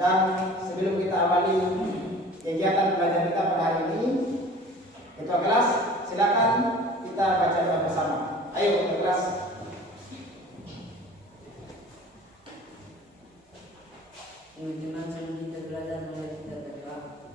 Dan sebelum kita awali kegiatan belajar kita pada hari ini, ketua kelas silakan kita baca doa bersama. Ayo ketua kelas. Sebelum kita belajar mulai kita berdoa.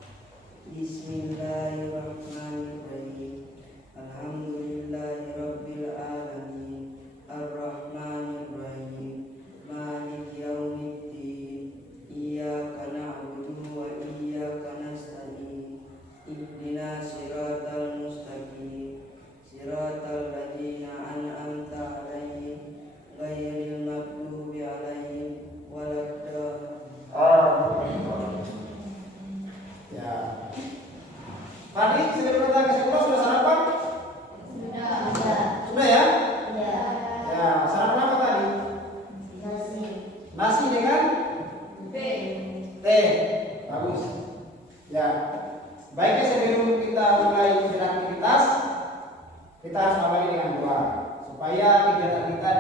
Bismillahirrahmanirrahim. Alhamdulillahirabbil alamin. Arrahmanirrahim. Maliki yaumiddin. Iyyaka na'budu wa iyyaka nasta'in. Ihdinas siratal mustaqim. Siratal ladzina an'amta 'alaihim ghairil maghdubi 'alaihim waladdallin. Ya. Tadi sebelum kita ke sekolah sudah sarapan? Sudah ya? Ya, sarapan apa tadi? Nasi dengan teh. Bagus. Ya. Baiknya sebelum kita mulai beraktivitas, kita harus awali dengan doa supaya kegiatan kita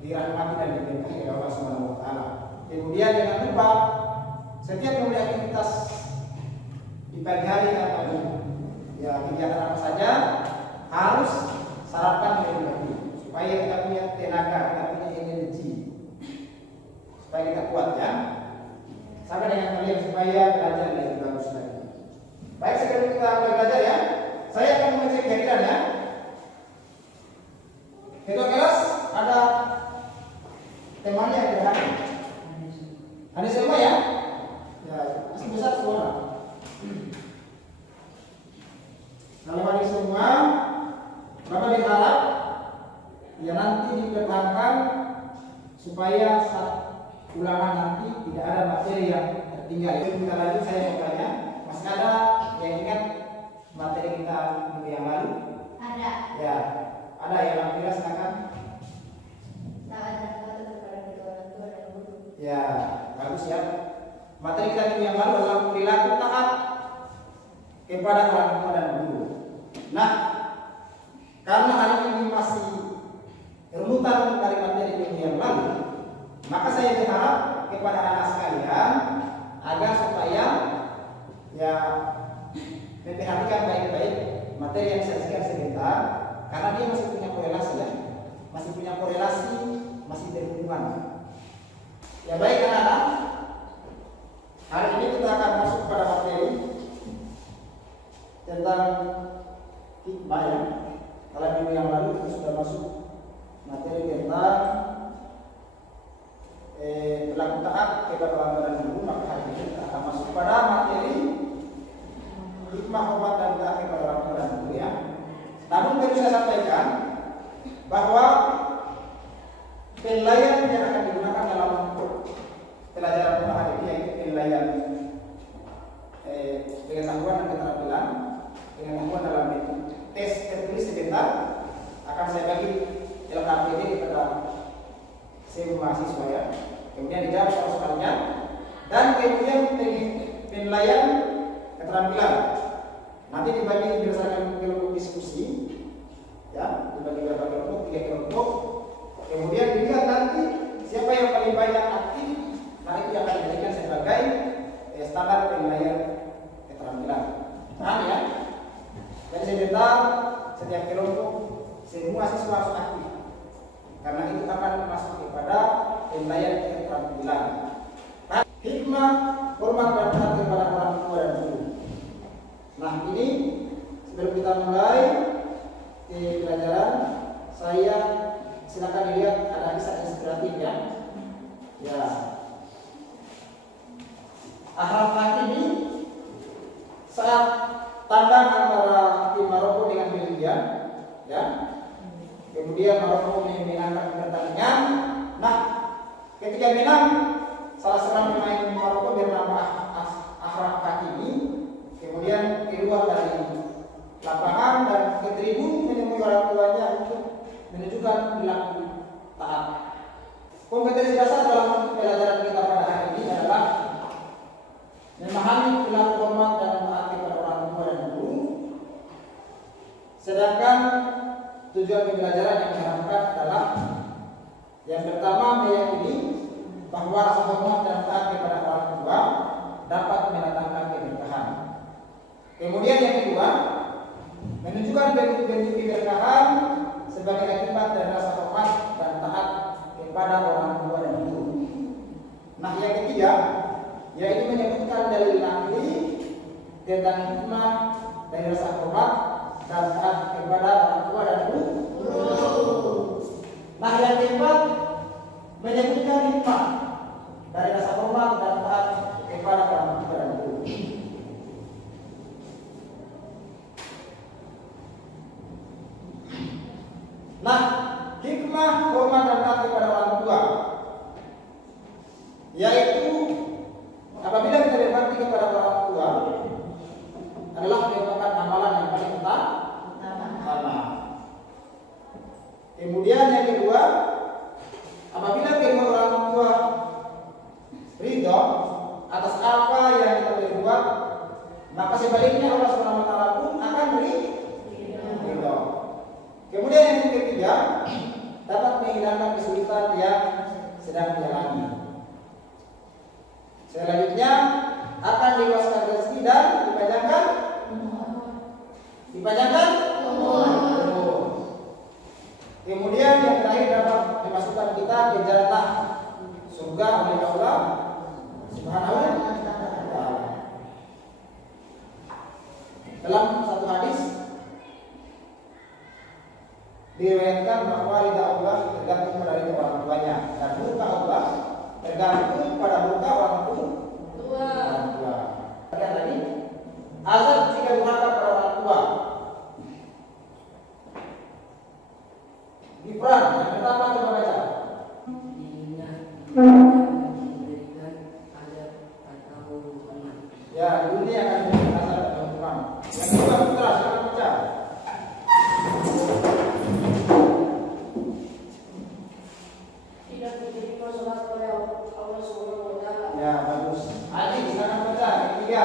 dirahmati dan diberkahi oleh Allah Subhanahu wa taala. Kemudian jangan lupa setiap mulai aktivitas di pagi hari atau ya kegiatan apa saja harus sarapan lebih dahulu supaya kita punya tenaga, kita punya energi, supaya kita kuat ya. Sama dengan kalian supaya belajar lebih bagus lagi. Baik, sebelum kita mulai belajar ya, saya akan mengecek kehadiran ya. Ketua kelas ada temanya yang hadir. Ada semua ya? Ya, masih besar semua. Kalau hadir semua, Bapak berharap ya nanti dipertahankan supaya saat ulangan nanti tidak ada materi yang tertinggal. Itu kita lanjut, saya mau tanya, masih ada yang ingat materi kita minggu yang lalu? Ada. Ya, ada yang tidak silakan. Ya, bagus ya. Materi kita minggu yang lalu adalah perilaku taat kepada orang tua dan guru. Nah, karena hari ini masih runutan dari materi minggu yang lalu, maka saya berharap kepada anak sekalian agar supaya ya memperhatikan baik-baik materi yang saya sajikan sebentar, karena dia masih punya korelasi ya, masih berhubungan. Ya baik anak-anak, hari ini kita akan masuk pada materi tentang hikmah ya. Kalau minggu yang lalu kita sudah masuk materi tentang perilaku taat kepada orang tua dan guru, maka hari ini kita akan masuk pada materi hikmah hormat dan taat kepada orang tua dan guru ya. Namun perlu saya sampaikan bahwa penilaian yang akan digunakan dalam pelajaran pada hari ini yaitu penilaian pengetahuan dan keterampilan, pengetahuan dalam tes tertulis sebentar akan saya bagi dalam APD kepada semua mahasiswa ya. Kemudian dijawab soal-soalnya dan kemudian penilaian keterampilan nanti dibagi berdasarkan kelompok diskusi ya, dibagi berapa kelompok, 3 kelompok. Kemudian dilihat nanti siapa yang paling banyak aktif, nah itu yang akan dijadikan sebagai standar penilaian keterampilan. Paham ya? Jadi sebentar setiap kelompok semua siswa harus aktif, karena itu akan masuk kepada penilaian keterampilan. Hikmah, hormat dan taat kepada orang tua dan guru. Nah ini sebelum kita mulai pelajaran, saya silakan dilihat ada kisah inspiratif ya. Ya. Ahraf Hakimi saat tandang antara tim Maroko dengan Belgia, ya. Kemudian Maroko memenangkan pertandingan. Nah, ketika menang, salah seorang pemain Maroko bernama Ahraf Hakimi kemudian keluar dari lapangan dan ke tribun menemui orang tuanya untuk menunjukkan perilaku taat. Kompetensi dasar dalam pelajaran kita pada hari ini adalah memahami perilaku hormat dan taat kepada orang tua dan guru. Sedangkan tujuan pembelajaran yang diharapkan adalah yang pertama meyakini bahwa rasa hormat dan taat kepada orang tua ketiga yaitu menyebutkan dalil nakli tentang hikmah dari rasa hormat dan taat kepada orang tua dan guru. Nah, yang keempat menyebutkan hikmah dari rasa hormat dan taat kepada orang tua dan guru. Nah, hikmah hormat dan taat kepada orang tua yaitu apabila kita berbakti kepada orang tua adalah merupakan amalan yang paling utama. Kemudian yang kedua, apabila kedua orang tua ridho atas apa yang kita berbuat, maka sebaliknya Allah Subhanahu wa taala pun akan ridho. Kemudian yang ketiga, dapat menghilangkan kesulitan yang sedang dialami. Selanjutnya akan diluaskan rezeki dan dipanjangkan umur. Kemudian yang terakhir dapat memasukkan kita ke jannah surga oleh Allah Subhanahu wa taala. Dalam satu hadis diriwayatkan bahwa ridha Allah tergantung pada ridha orang tuanya dan murka Allah tergantung pada murka orang tua. Lihat tadi, azab jika durhaka pada orang tua. Gibran, yang pertama coba baca. Ya, di dunia akan diberikan azab atau hukuman. Yang kedua, putra, silakan baca. Tidak diberi sholat oleh Allah Subhanahu wa taala. Ya, bagus. Adik, silakan baca. Yang ketiga.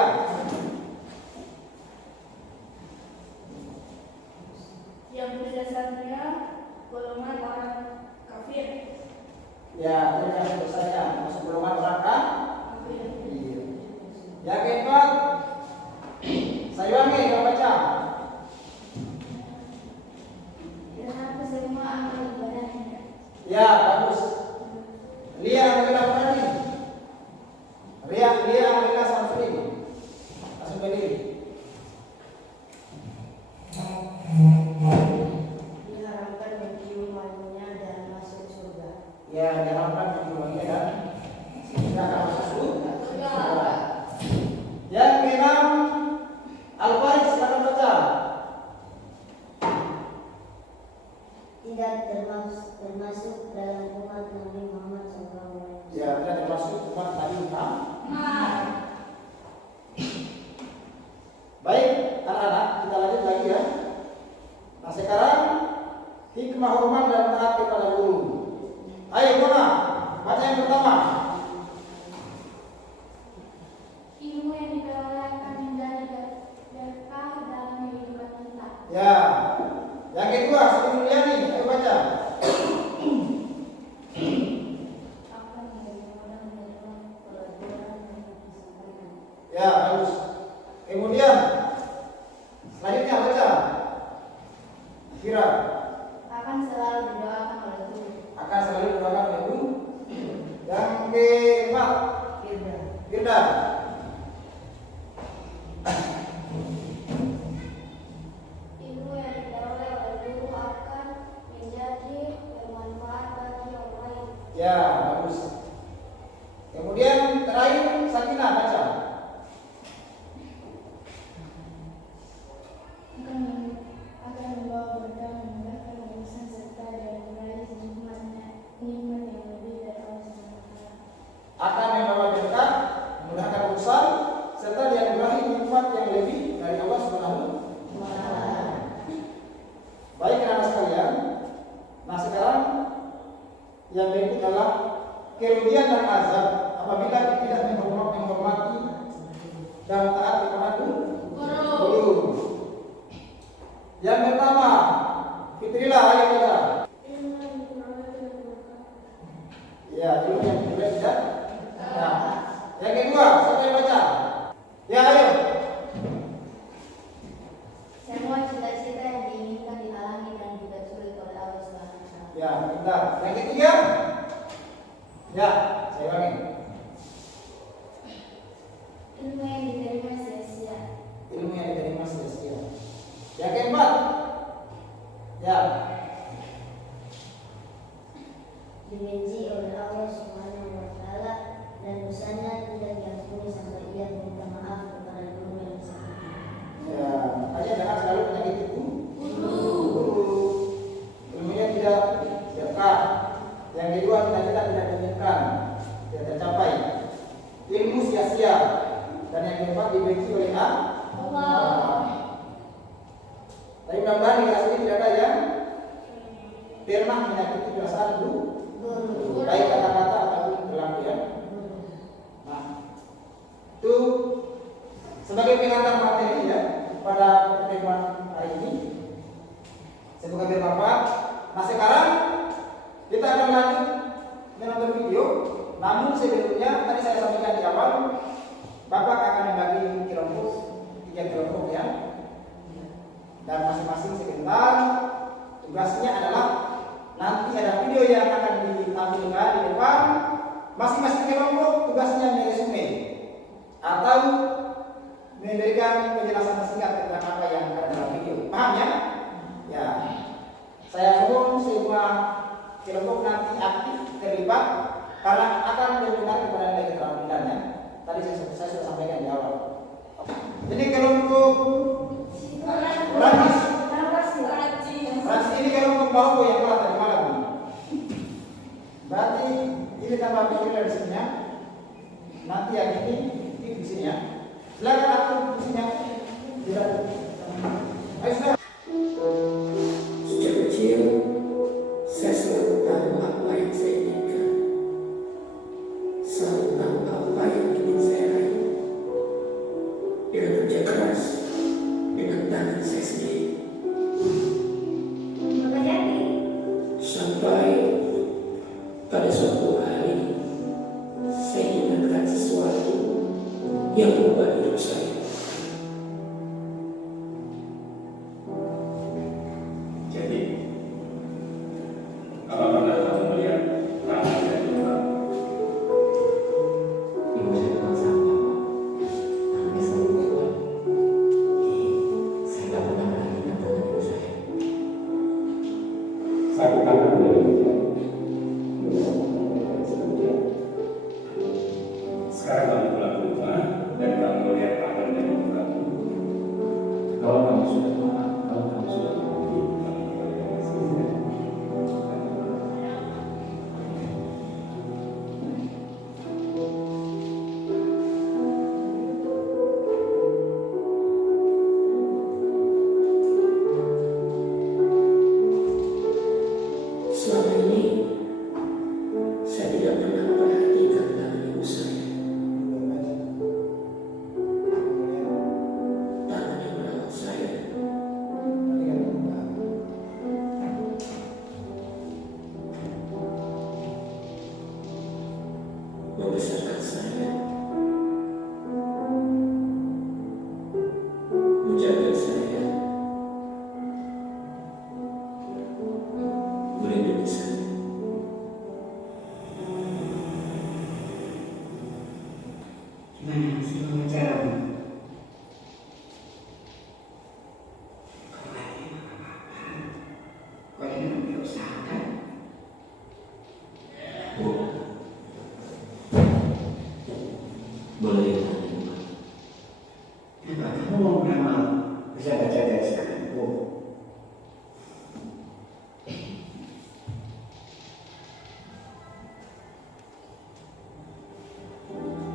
Yang berdasarnya golongan orang kafir. Ya, tergantung dosanya. Masuk golongan orang Kafir. iya. Yang keempat, Sayuangi, coba baca. Dan semua amal ibadahnya. Ya, bagus. Lia adalah berani. Lia adalah Samsudin. Langsung berdiri. Diharamkan mencium wanginya dan masuk surga. Ya, diharapkan keduanya dan kita akan masuk surga. Yang keenam, Al-Farid, silakan baca. Tidak termasuk dalam umat Nabi Muhammad SAW. Ya, tidak termasuk umat Nabi Muhammad. Baik, anak-anak, kita lanjut lagi ya. Nah, sekarang hikmah hormat dan taat kepada guru. Ayo, Mona, baca yang pertama. Ilmu yang diperoleh akan menjadi berkah dalam kehidupan kita. Ya. Yang kedua, Sri Mulyani, ayo baca. Akan menjadi modal menerima pelajaran yang disampaikan. Ya, bagus. Kemudian selanjutnya baca. Kira Akan selalu didoakan oleh guru. akan selalu didoakan oleh guru. Yang keempat, Firda. Ilmu yang diperoleh oleh guru akan menjadi bermanfaat bagi orang lain. Ya, bagus. Kemudian terakhir Sakina baca. Akan membawa berkah, memudahkan urusan serta dan meraih nikmat yang lebih dari Allah SWT. Akan membawa berkah, memudahkan urusan serta dianugerahi nikmat yang lebih dari Allah Subhanahu wa taala. Baik anak sekalian. Nah, sekarang yang berikut adalah kerugian dan azab apabila tidak menghormati dan taat kepada guru. Yang pertama, Fitrilah, ayo baca. Ilmu yang diperoleh tidak berkah. Ya, ilmu yang tidak tidak. Nah, yang kedua, siapa yang baca? Ya, ayo. Semua cita-cita yang diinginkan dihalangi dan dipersulit oleh Allah SWT. Ya, bentar. Yang ketiga, ya, saya ulangi. Ilmu yang diterima sia-sia. Ilmu yang diterima sia-sia. Yang keempat, ya, dibenci oleh Allah Subhanahu wa taala dan dosanya tidak diampuni sampai ia meminta maaf kepada guru yang disakiti. ya, makanya jangan selalu penyakit itu. Guru, ilmunya tidak dekat. Yang kedua, cita-cita tidak diinginkan, tidak tercapai. Ilmu sia-sia. Dan yang keempat, dibenci oleh Allah. Tapi mudah-mudahan di kelas ini tidak ada yang pernah menyakiti perasaan guru, baik kata-kata ataupun perilaku ya. Nah, itu sebagai pengantar materi ya pada pertemuan hari ini. Semoga bermanfaat. Nah sekarang kita akan lanjut menonton video. Namun sebelumnya tadi saya sampaikan di awal, Bapak akan membagi kelompok 3 kelompok ya. Dan masing-masing sebentar tugasnya adalah nanti ada video yang akan ditampilkan di depan. Masing-masing kelompok tugasnya meresume atau memberikan penjelasan singkat tentang apa yang ada dalam video. Paham ya? Ya. Saya mohon semua kelompok nanti aktif terlibat karena akan berguna kepada nilai keterampilannya. Tadi saya sudah sampaikan di awal. Jadi kelompok Prancis ini kelompok Maroko yang telah tadi malam ini. Berarti ini tambah freelancernya. Nanti yang ini di sini ya. Silakan atur fungsinya. Ayo sudah. Sejak kecil, saya selalu tahu apa yang saya inginkan. Selalu tahu apa yang ingin saya raih. Dengan kerja keras, dengan tangan saya sendiri. Sampai pada suatu hari, saya ingatkan sesuatu yang mengubah hidup saya. Jadi, apa pernah kamu melihat tangan dan luka? Ibu saya tukang sampah, Pak. Tangannya selalu kuat. Saya tak pernah berani tangan ibu saya. Satu tangan dari luka. Sekarang kamu pulang ke rumah dan kamu lihat tangan dan luka. Kalau kamu sudah maaf, kalau kamu sudah pergi, selama ini saya tidak pernah memperhatikan tangan ibu saya. Tangan yang merawat saya, membesarkan saya, menjaga saya, melindungi saya. Gimana sih wawancara? Kalau ada yang apa-apa, kau yang berusaha. Bu, boleh ya tanya, Pak? Kenapa kamu mau beramal? Bisa baca dari sekarang, Bu.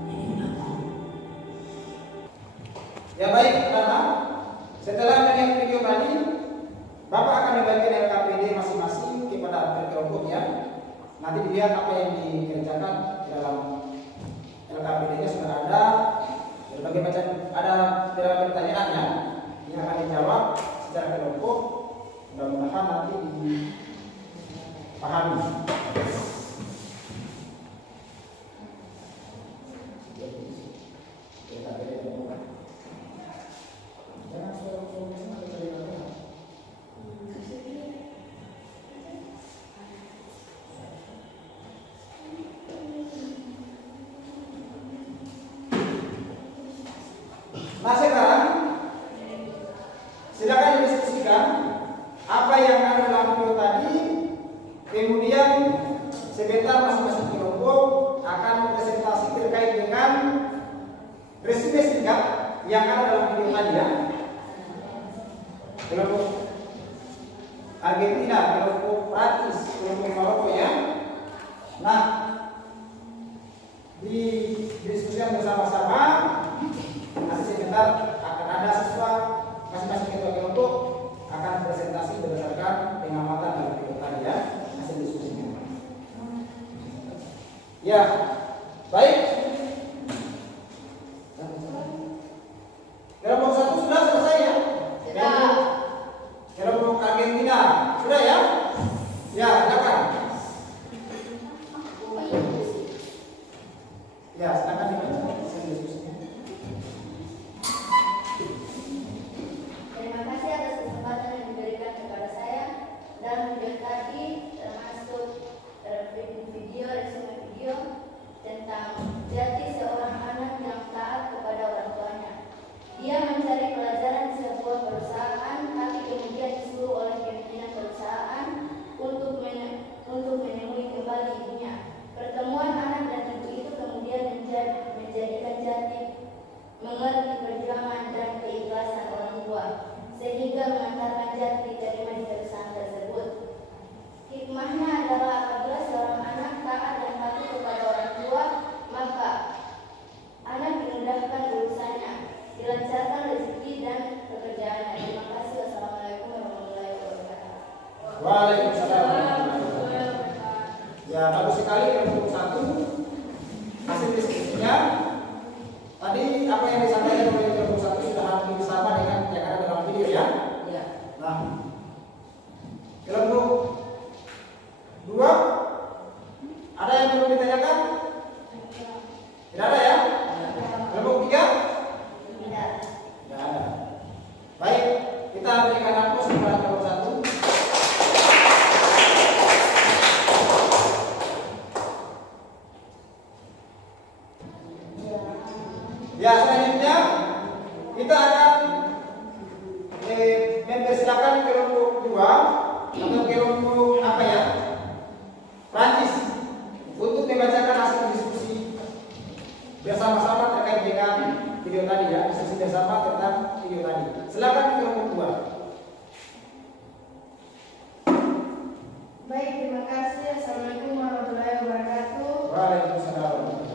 Ini aku. Ya baik, anak-anak. Setelah melihat video tadi, Bapak akan membagikan LKPD masing-masing kepada kelompok ya. Nanti dilihat apa yang dikerjakan di dalam LKPD-nya sudah ada. Berbagai macam ada beberapa pertanyaannya yang akan dijawab secara kelompok. Mudah-mudahan nanti dipahami. yang ada dalam video tadi ya. Kelompok Argentina, kelompok Prancis, kelompok Maroko ya. Nah, didiskusikan bersama-sama. Nanti sebentar akan ada siswa masing-masing ketua kelompok akan presentasi berdasarkan pengamatan dalam video tadi ya. Hasil diskusinya. Ya, baik. Kelompok 1 sudah selesai ya? Sudah. Kelompok Argentina sudah ya? Ya, silakan. Ya, silakan dibaca hasil diskusinya. Terima kasih atas kesempatan yang diberikan kepada saya dalam video tadi, termasuk video resume video tentang jati seorang anak yang taat kepada orang tuanya. Dia mencari pelajaran di sebuah perusahaan, tapi kemudian disuruh oleh pimpinan perusahaan untuk menemui kembali ibunya. Pertemuan anak dan ibu itu kemudian menjadikan Jati mengerti perjuangan dan keikhlasan orang tua, sehingga mengantarkan Jati diterima di perusahaan tersebut. Hikmahnya adalah apabila seorang anak taat dan patuh kepada orang tua, maka anak dimudahkan urusannya, dilancarkan rezeki dan pekerjaannya. Terima kasih. Wassalamualaikum warahmatullahi wabarakatuh. Waalaikumsalam. Ya, bagus sekali kelompok 1. Hasil diskusinya tadi apa yang disampaikan oleh kelompok 1 sudah hampir sama dengan yang ada dalam video ya. Ya. Nah, kelompok 2 ada yang perlu ditanyakan? Tidak ada ya? Kelompok 3? Tidak. Tidak ada. Baik, kita berikan aplaus kepada kelompok 1. Ya, selanjutnya kita akan mempersilakan kelompok 2 atau kelompok apa ya? Prancis untuk membacakan hasil diskusi bersama-sama terkait dengan video tadi ya, diskusi bersama tentang video tadi. Silakan kelompok 2. Baik, terima kasih. Assalamualaikum warahmatullahi wabarakatuh. Waalaikumsalam.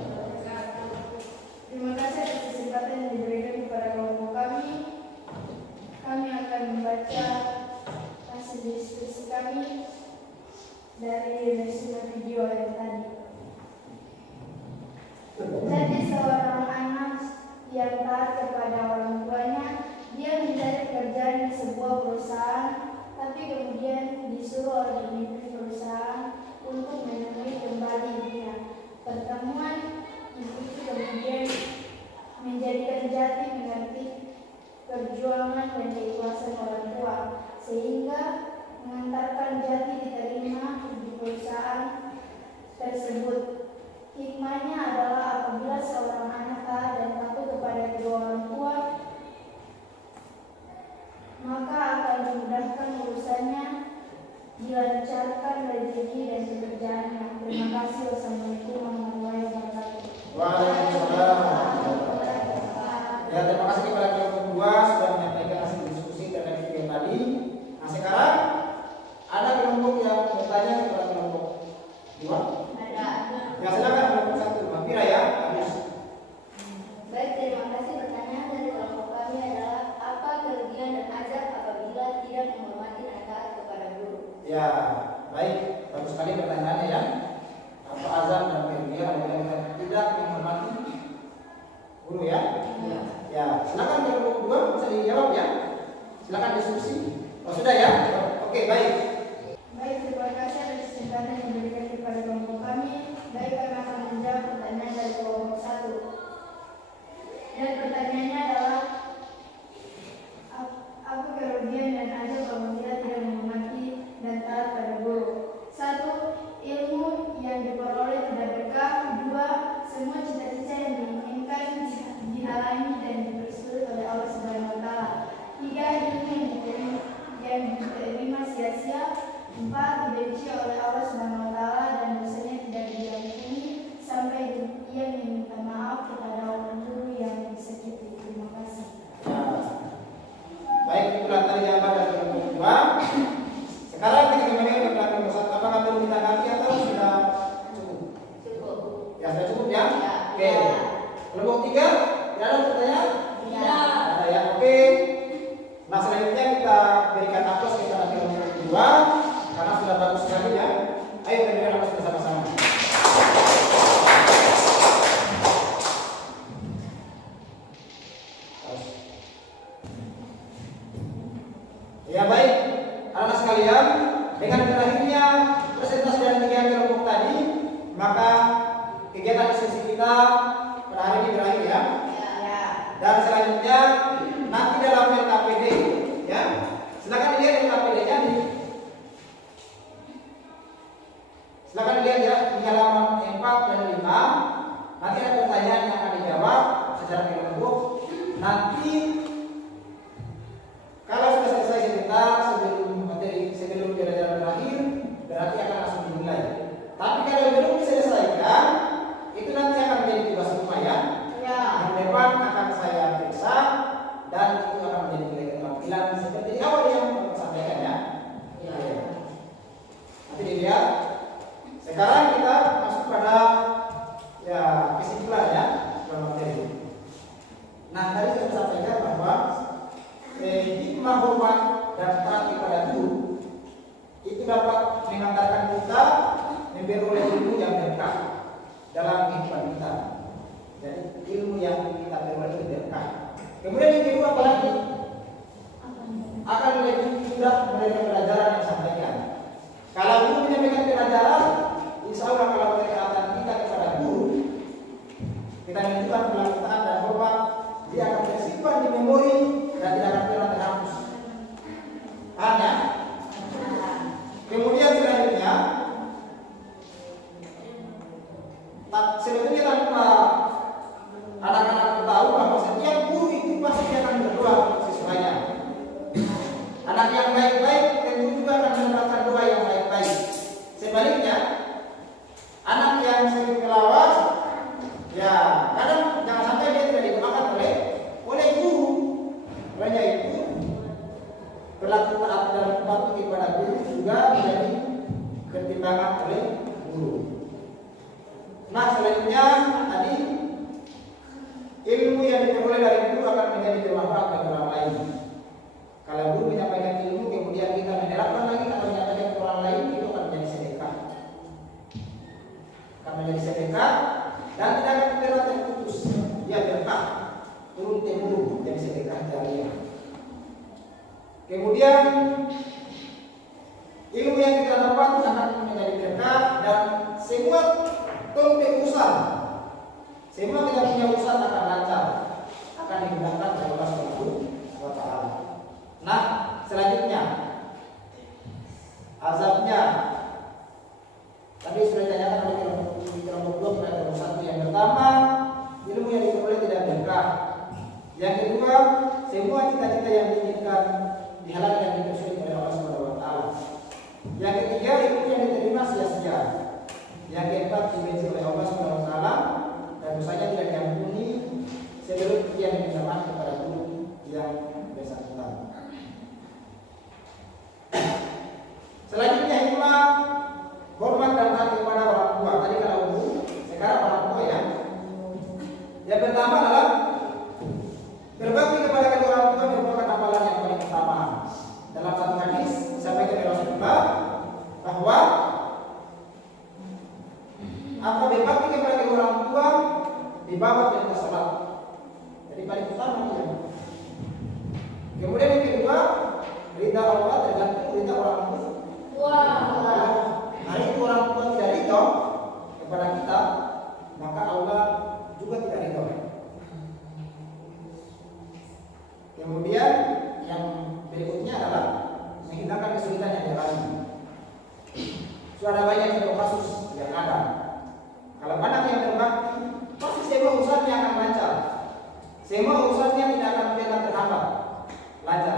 Terima kasih atas kesempatan yang diberikan kepada kelompok kami. Kami akan membaca hasil diskusi kami dari resume video yang tadi. Jadi seorang anak yang taat kepada orang tuanya, dia mencari pekerjaan di sebuah perusahaan, tapi kemudian disuruh oleh pemimpin perusahaan untuk menemui kembali ibunya. Pertemuan ibu itu kemudian menjadikan Jati mengerti perjuangan dan keikhlasan orang tua, sehingga mengantarkan Jati diterima di perusahaan tersebut. Hikmahnya adalah apabila seorang anak taat dan patuh kepada kedua orang tua, maka akan dimudahkan urusannya, dilancarkan rezeki dan pekerjaannya. Terima kasih. Wassalamualaikum warahmatullahi wabarakatuh. Waalaikumsalam. Ya, terima kasih kepada kelompok 2 sudah menyampaikan hasil diskusi terkait video tadi. Nah, sekarang ada kelompok yang bertanya kepada kelompok 2. Ada. Ya, silakan kelompok 1. Mbak Mira ya. Habis. Baik, terima kasih. Pertanyaan dari kelompok kami adalah apa kelebihan dan azab apabila tidak menghormati dan taat kepada guru? Ya, baik. Bagus sekali pertanyaannya ya. Apa azab dan kelebihan apabila kita tidak menghormati guru ya? Ya. Ya, silakan kelompok 2 bisa dijawab ya. Silakan diskusi. Oh, sudah ya? Oke, baik. Baik, terima kasih atas kesempatan yang diberikan kepada kelompok kami. Baik, kami akan menjawab pertanyaan dari kelompok 1. Dan pertanyaannya adalah apa kerugian dan azab apabila tidak menghormati dan taat pada guru? 1. Ilmu yang diperoleh tidak berkah. 2. Semua cita-cita yang diinginkan dihalangi dan dipersulit oleh Allah Subhanahu wa Ta'ala. 3. Ilmu yang diterima sia-sia. 4. Dibenci oleh Allah Subhanahu wa Ta'ala dan dosanya tidak diampuni sampai ia meminta maaf kepada orang guru yang disakiti. Terima kasih. Ya. Baik, itulah tadi jawaban dari kelompok kedua. Sekarang kita kembali ke kelompok nomor 1. Apakah perlu ditanggapi atau sudah cukup? Cukup. Ya, sudah cukup ya? Ya. Oke. Kelompok 3, tidak ada pertanyaan? Ya. Ada ya? Oke. Nah, selanjutnya kita berikan aplaus kepada kelompok kedua karena sudah bagus sekali ya. Ayo berikan aplaus bersama-sama. Ya baik, anak-anak sekalian, dengan berakhirnya presentasi dari 3 kelompok tadi, maka kegiatan diskusi kita pada hari ini berakhir ya. Ya. Dan selanjutnya nanti dalam LKPD ya, silakan dilihat LKPD-nya nih. Silakan dilihat ya di halaman 4 dan 5. Nanti ada pertanyaan yang akan dijawab secara kelompok. Nanti kalau sudah selesai sebentar sebelum materi sebelum pelajaran berakhir, berarti akan langsung dimulai. Tapi kalau belum diselesaikan, itu nanti akan menjadi tugas rumah ya. Ya. Yang depan akan saya periksa dan itu akan menjadi nilai keterampilan seperti di awal yang saya sampaikan ya. Ya. Nanti dilihat. Sekarang kita masuk pada ya kesimpulan ya dalam materi. Nah tadi saya sudah sampaikan bahwa hikmah hormat dan taat kepada guru itu dapat mengantarkan kita memperoleh ilmu yang berkah dalam kehidupan kita. Jadi ilmu yang kita peroleh itu berkah. Kemudian yang kedua apalagi akan lebih mudah menerima pelajaran yang disampaikan. Kalau guru menyampaikan pelajaran, insya Allah kalau ketaatan kita kepada guru, kita menunjukkan pelaksanaan dan hormat, dia akan tersimpan di memori dan tidak akan pernah terhapus. Hanya kemudian selanjutnya, sebetulnya tanpa anak-anak tahu bahwa setiap guru itu pasti akan berdoa siswanya. Anak yang baik-baik tentu juga akan mendapatkan doa yang baik-baik. Sebaliknya, anak yang sering kelawar, ya kadang jangan sampai dia tidak didoakan oleh guru. Olehnya itu berlaku taat dan patuh kepada guru juga menjadi pertimbangan oleh guru. Nah selanjutnya tadi ilmu yang diperoleh dari guru akan menjadi bermanfaat bagi orang lain. Kalau guru menyampaikan ilmu kemudian kita menerapkan lagi atau menyampaikan ke orang lain, itu akan menjadi sedekah. Akan menjadi sedekah dan tidak akan pernah terputus. Dia berkah turun temurun jadi sedekah jariah. Kemudian ilmu yang kita dapat akan menjadi berkah dan semua topik usaha, semua kita punya usaha akan lancar, akan digunakan oleh Allah Subhanahu wa Ta'ala. Nah, selanjutnya azabnya tadi sudah ditanyakan oleh kelompok 2 pada kelompok 1. Yang pertama, ilmu yang diperoleh tidak berkah. Yang kedua, semua cita-cita yang diinginkan dihalalkan dan dipersulit oleh Allah Subhanahu wa Ta'ala. Yang ketiga, ilmu yang diterima sia-sia. Yang keempat, dibenci oleh Allah Subhanahu wa Ta'ala dan dosanya tidak diampuni sebelum dia meminta maaf kepada guru yang bersangkutan. Selanjutnya hikmah hormat dan taat kepada orang tua. Tadi kalau guru, sekarang orang tua ya. Yang pertama adalah berbakti kepada kedua orang tua merupakan amalan yang paling utama. Dalam satu hadis disampaikan oleh Rasulullah bahwa apa berbakti kepada kedua orang tua di bawah perintah salat. Jadi paling utama ya. Kemudian yang kedua, ridha Allah tergantung ridha orang tua. Hari itu orang tua tidak ridho kepada kita, maka Allah juga tidak ridho. Kemudian yang berikutnya adalah menghilangkan kesulitan yang dialami. Sudah banyak contoh kasus yang ada. Kalau anak yang berbakti, pasti semua urusannya akan lancar. Semua urusannya tidak akan pernah terhambat, lancar.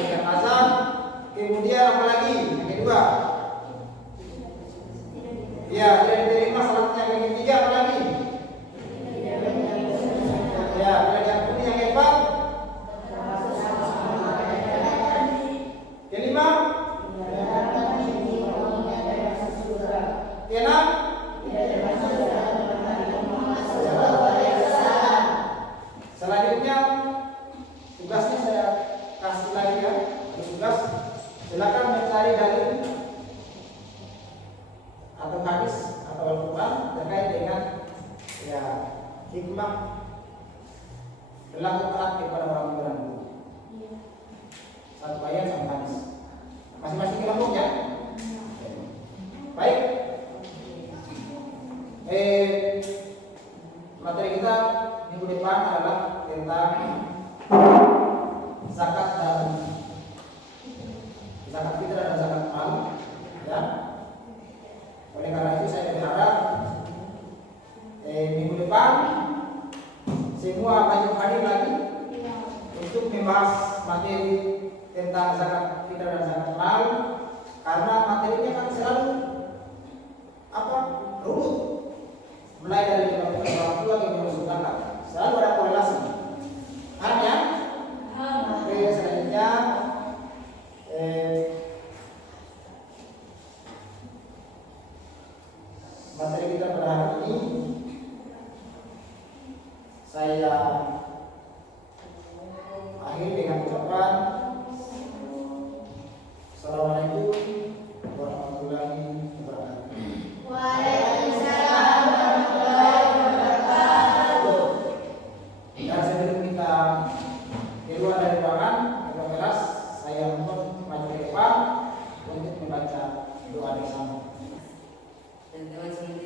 dengan azan. Kemudian apa lagi? Yang kedua, ya tidak diterima salatnya. Yang ketiga apa lagi? Ya tidak diampuni. Yang keempat, kelima, keenam, selanjutnya tugasnya saya kasih lagi ya. Tugas silakan mencari dalil atau hadis atau Al-Quran terkait dengan ya hikmah berlaku taat kepada orang tua. Satu ayat sama hadis. Masing-masing kelompok ya. Baik. Materi kita minggu depan adalah tentang zakat dan zakat fitrah dan zakat mal, ya. Oleh karena itu saya berharap minggu depan semua wajib hadir lagi untuk membahas materi tentang zakat fitrah dan zakat mal, karena materinya kan selalu rumit, mulai dari orang tua ke saudara, selalu ada korelasi. Hanya selanjutnya materi kita pada hari ini saya akhiri dengan ucapan Assalamualaikum warahmatullahi wabarakatuh. Waalaikumsalam warahmatullahi wabarakatuh. Dan sebelum kita keluar dari ruangan atau kelas, saya mohon maju ke depan untuk membaca doa bersama. Dan teman-teman